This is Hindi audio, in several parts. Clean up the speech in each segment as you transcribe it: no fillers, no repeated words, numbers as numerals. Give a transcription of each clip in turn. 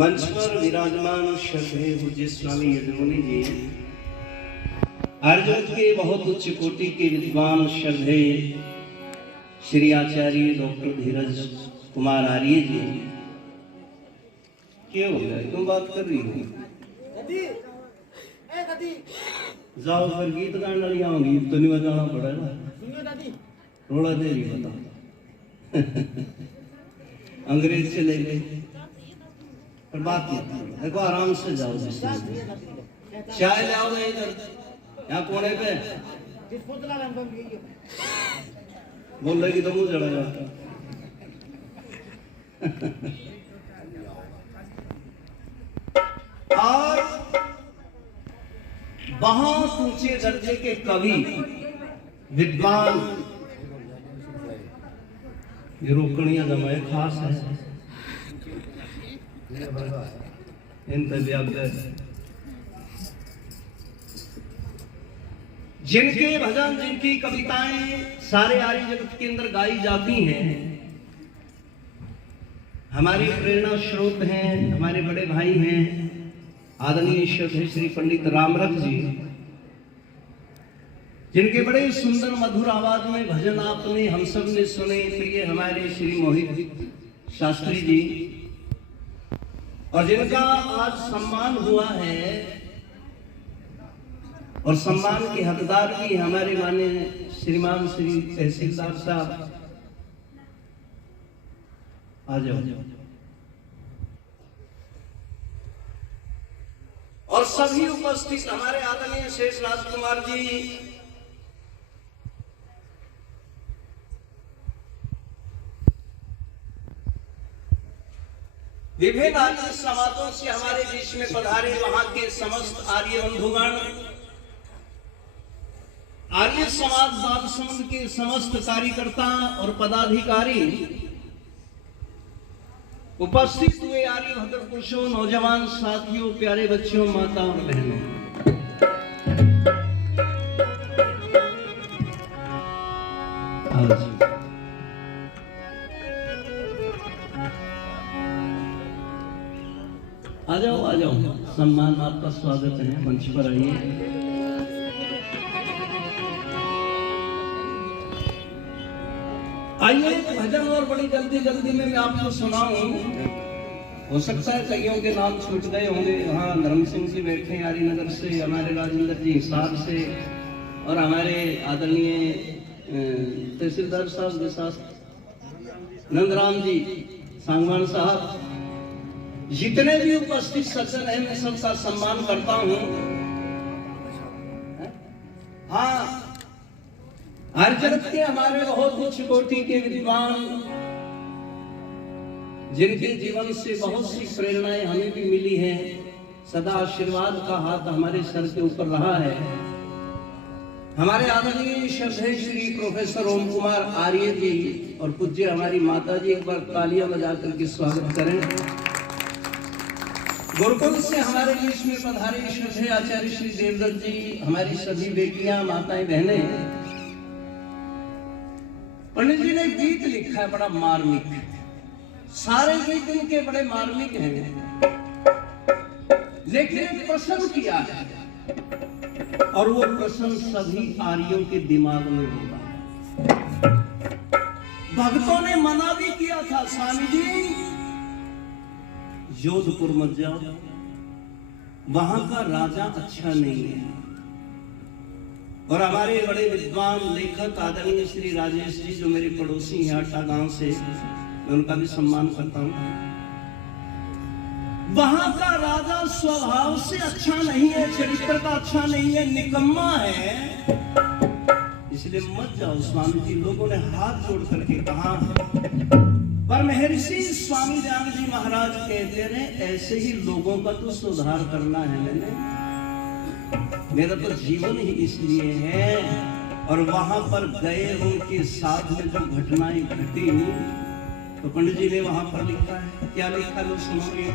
मंच पर विराजमान श्रद्धेय पूज्य स्वामी यदुमुनि जी, अर्जुन के बहुत उच्च कोटि के विद्वान श्रद्धेय श्री आचार्य डॉक्टर धीरज कुमार आर्य जी, क्या हो गया? क्यों बात कर रही हो? जाओ फिर गीत गाने वाली आओ, गीत तो नहीं बजाना पड़ेगा, थोड़ा देर ही बता। अंग्रेज चले गए पर बात नहीं, देखो आराम से जाओ, चाय ले आओ इधर, यहाँ कोने पे बोल रही तो मुंह जड़ेगा। और बहुत ऊंचे दर्जे के कवि विद्वान, ये रोकड़ियां जमाए खास है, जिनके भजन, जिनकी कविताएं सारे आर्य जगत के अंदर गाई जाती हैं, हमारी प्रेरणा स्रोत हैं, हमारे बड़े भाई हैं आदरणीय श्रद्धेय श्री पंडित रामरथ जी, जिनके बड़े सुंदर मधुर आवाज में भजन आपने हम सब ने सुने। प्रिय हमारे श्री मोहित शास्त्री जी, और जिनका आज सम्मान हुआ है, और सम्मान के हकदार भी हमारे माने श्रीमान श्री तहसीलदार साहब। आ जाओ। और सभी उपस्थित हमारे आदरणीय शेष राजकुमार जी, विभिन्न आर्य समाजों से हमारे बीच में पधारे वहां के समस्त आर्य बंधुगण, आर्य समाज बागसमुंद के समस्त कार्यकर्ता और पदाधिकारी, उपस्थित हुए आर्य भद्र पुरुषों, नौजवान साथियों, प्यारे बच्चों, माता और बहनों, आ जाओ आ जाओ, सम्मान आपका स्वागत है, मंच पर आइए। आइए भजन और बड़ी जल्दी जल्दी में मैं आपको सुनाऊं। हो सकता है कईयों के नाम छूट गए होंगे। यहाँ धर्म सिंह जी बैठे हैं आर्यनगर से, हमारे राजेंद्र जी हिसार से, और हमारे आदरणीय तहसीलदार साहब के साथ नंदराम जी सांगवान साहब, जितने भी उपस्थित सज्जन हैं मैं सबका सम्मान करता हूं। हाँ, हर जगत के हमारे बहुत उच्च कोटि के विद्वान, जिनके जीवन से बहुत सी प्रेरणाएं हमें भी मिली हैं, सदा आशीर्वाद का हाथ हमारे सर के ऊपर रहा है। हमारे आदरणीय श्रद्धेय श्री प्रोफेसर ओम कुमार आर्य जी और पूज्य हमारी माता जी, एक बार तालियां बजा करके स्वागत करें। गुरुकुल से हमारे बीच में पधारे श्रद्धेय आचार्य श्री देवदत्त जी, हमारी सभी बेटियां, माताएं, बहनें। पंडित जी ने गीत लिखा है बड़ा मार्मिक, सारे गीत इनके बड़े मार्मिक हैं, लेकिन एक प्रश्न किया है, और वो प्रश्न सभी आर्यों के दिमाग में होता है। भक्तों ने मना भी किया था, स्वामी जी जोधपुर मत जाओ, वहां का राजा अच्छा नहीं है। और हमारे बड़े विद्वान लेखक आदरणीय श्री राजेश जी, जो मेरे पड़ोसी हैं आटा गांव से, मैं उनका भी सम्मान करता हूं। वहां का राजा स्वभाव से अच्छा नहीं है, चरित्र का अच्छा नहीं है, निकम्मा है, इसलिए मत जाओ स्वामी जी। लोगों ने हाथ जोड़ करके कहा, पर महर्षि स्वामी दयानंद जी महाराज कहते हैं, ऐसे ही लोगों का तो सुधार करना है। मेरा तो जीवन ही इसलिए है। और वहां पर गए, उनके साथ में जो घटनाएं घटी, तो पंडित जी ने वहां पर लिखा है, क्या लिखा है सुनोगे।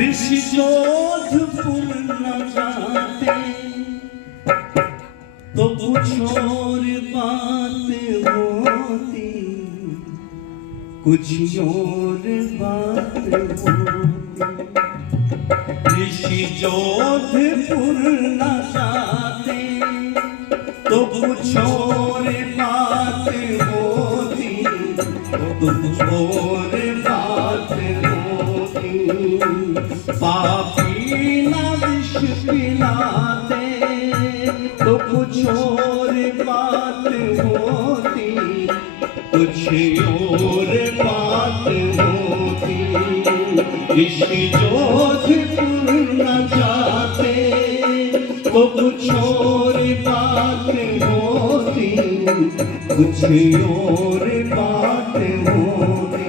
ऋषि जोधपुर न जाते तो कुछ और बात होती, कुछ और बात होती। ऋषि जोधपुर न जाते तो कुछ और बात होती, तो कुछ और बात होती। पापी न विष पिलाते तो कुछ और बात होती, कुछ और बात होती। ऋषि जोधपुर न जाते तो कुछ और बात होती, कुछ और बात होती।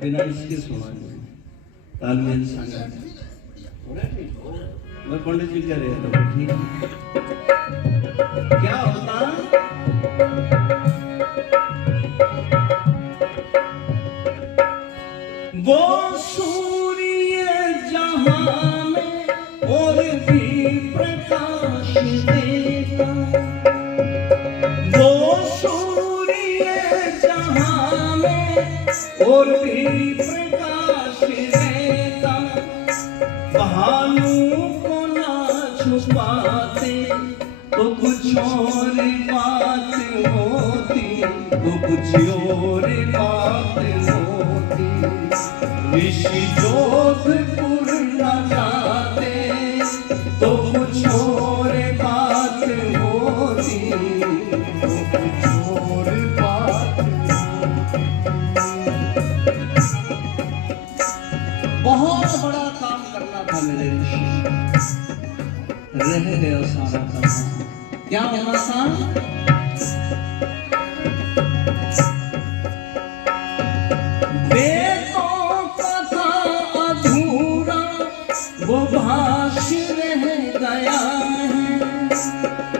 बिना इसके सुना तालमेल साझा मैं पंडित जी कह रहे थे ठीक क्या होता। वो सूर्य जहां में और भी प्रकाश देता, वो सूर्य जहां में और भी प्रकाश देता। भानु को ना छुपाते तो कुछ और बात होती, तो कुछ और बात होती। ऋषि जोधपुर न जाते तो कुछ और बात होती, तो कुछ और बात होती। बहुत बड़ा काम करना था मेरे ऋषि, रह गया सारा का। क्या होना था? वेदों का था अधूरा वो भाष्य रह गया है।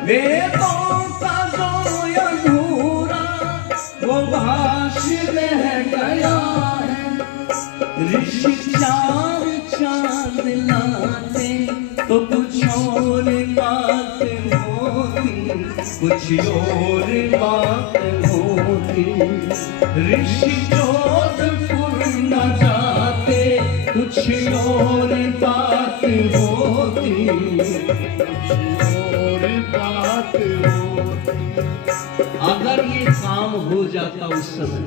वेदों का जो अधूरा वो भाष्य रह गया है। ऋषि चार चांद लाते तो कुछ और बात होती, कुछ और बात होती। ऋषि जोधपुर न जाते कुछ और बात होती, कुछ और बात होती। अगर ये काम हो जाता उस समय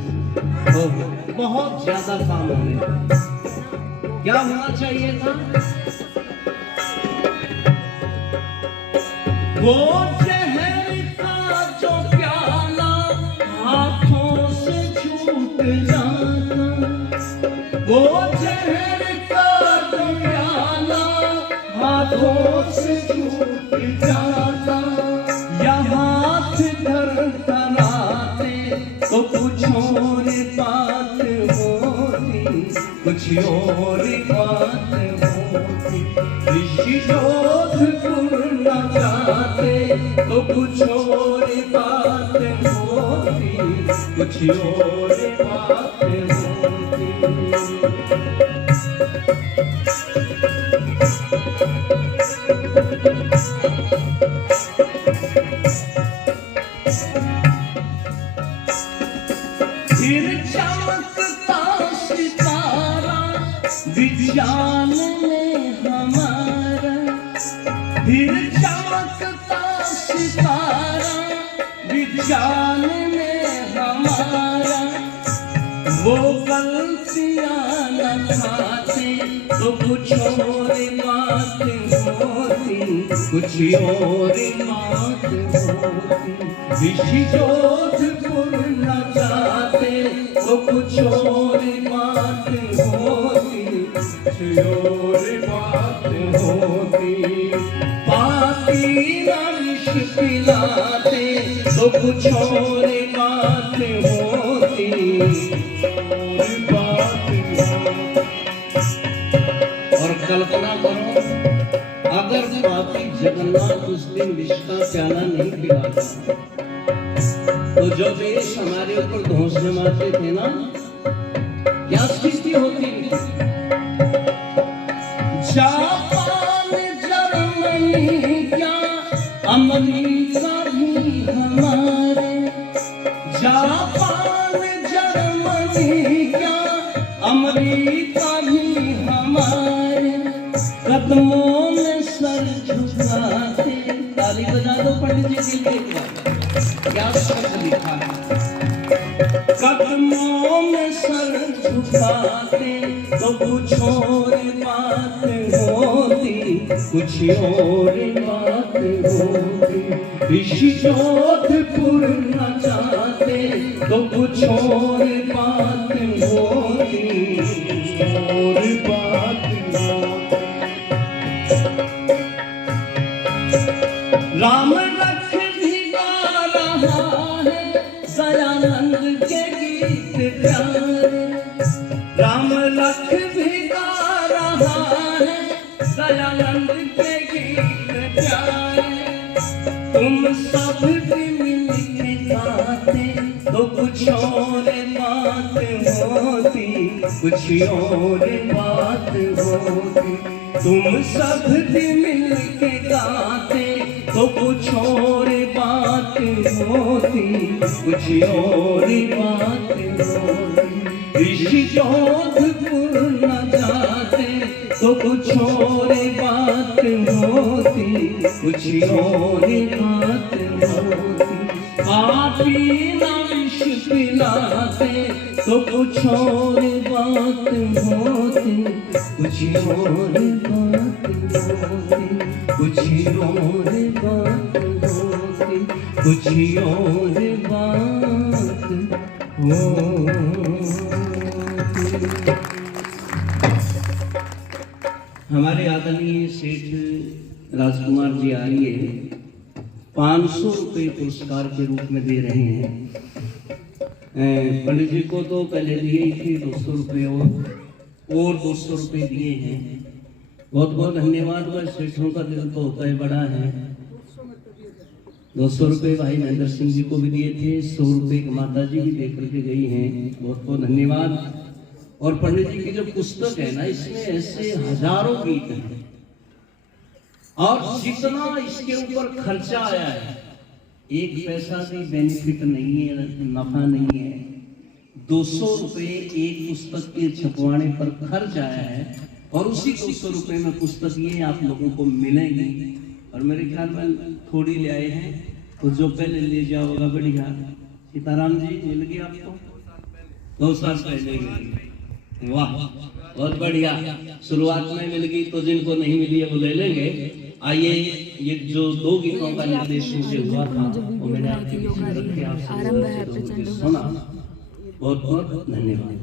तो बहुत ज्यादा काम होने। क्या होना चाहिए था? वो जहर का जो प्याला हाथों से छूट जाता, वो जहर का जो प्याला हाथों से छूट जाता। या हाथ धर कराते तो कुछ और बात होती, कुछ और बात होती। ऋषि जोधपुर न जाते तो कुछ और बात होती, कुछ और बात होती। फिर चमकता सितारा विज्ञान में हमारा, फिर चमकता सितारा विज्ञान में हमारा। वो गलतियां न खाते तो कुछ और बात होती, कुछ और बात होती। ऋषि जोधपुर न जाते तो कुछ और बात होती, कुछ और बात होती। पापी न विष पिलाते तो कुछ और बात होती, और बात होती। और कल्पना करो अगर पापी जगन्नाथ उस दिन विष का प्याला नहीं पिलाता तो जो देश हमारे ऊपर घोंसले मारते थे ना, क्या स्थिति होती? जापान जर्मनी क्या अमेरिका भी हमारे, जापान जर्मनी क्या अमेरिका भी हमारे, कदमों में सर झुकाते। ताली बजा दो पंडित जी के लिए। क्या शब्द लिखा है? कदमों में सर झुकाते तो कुछ और बात होती, कुछ और बात होती। ऋषि जोधपुर न जाते तो कुछ और बात होती, और बात होती। राम रख भी गा रहा है दयानंद के गीत प्यारे, राम लख भी गा रहा है दयानंद के गीत प्यारे। तुम सब भी मिल के गाते तो कुछ और बात होती, कुछ और बात होती। तुम सब भी मिल के गाते तो कुछ और बात होती, कुछ और बात होती। ऋषि जोधपुर न जाते तो कुछ और बात होती, कुछ और बात होती। पापी न विष पिलाते तो कुछ और बात होती, कुछ और बात होती, कुछ और बात होती, कुछ और बात होती। हमारे आदरणीय सेठ राजकुमार जी आर्य 500 रुपये पुरस्कार के रूप में दे रहे हैं। पंडित जी को तो पहले दिए ही थे 200 रुपये और 200 रुपये दिए हैं। बहुत बहुत धन्यवाद। बस सेठों का दिल तो होता है बड़ा है। 200 रुपये भाई महेंद्र सिंह जी को भी दिए थे, 100 रुपये माता जी भी दे करके गई हैं। बहुत बहुत धन्यवाद। और पंडित जी की जो पुस्तक है ना, इसमें ऐसे हजारों गीत हैं और जितना इसके ऊपर खर्चा आया है, एक पैसा भी बेनिफिट नहीं है, नफा नहीं है। 200 रुपये एक पुस्तक के छपवाने पर खर्च आया है और उसी 200 रुपये में पुस्तक ये आप लोगों को मिलेगी। और मेरे ख्याल में थोड़ी ले आए हैं, तो जो पहले ले जाओगा बढ़िया। सीताराम जी मिल गई आपको? 2 साल पहले मिली। वाह, बहुत बढ़िया। शुरुआत में मिल गई तो जिनको नहीं मिली है वो ले लेंगे। आइए, ये जो 2 गीतों का निर्देश मुझे हुआ था वो मैंने आपके सुना। बहुत बहुत धन्यवाद।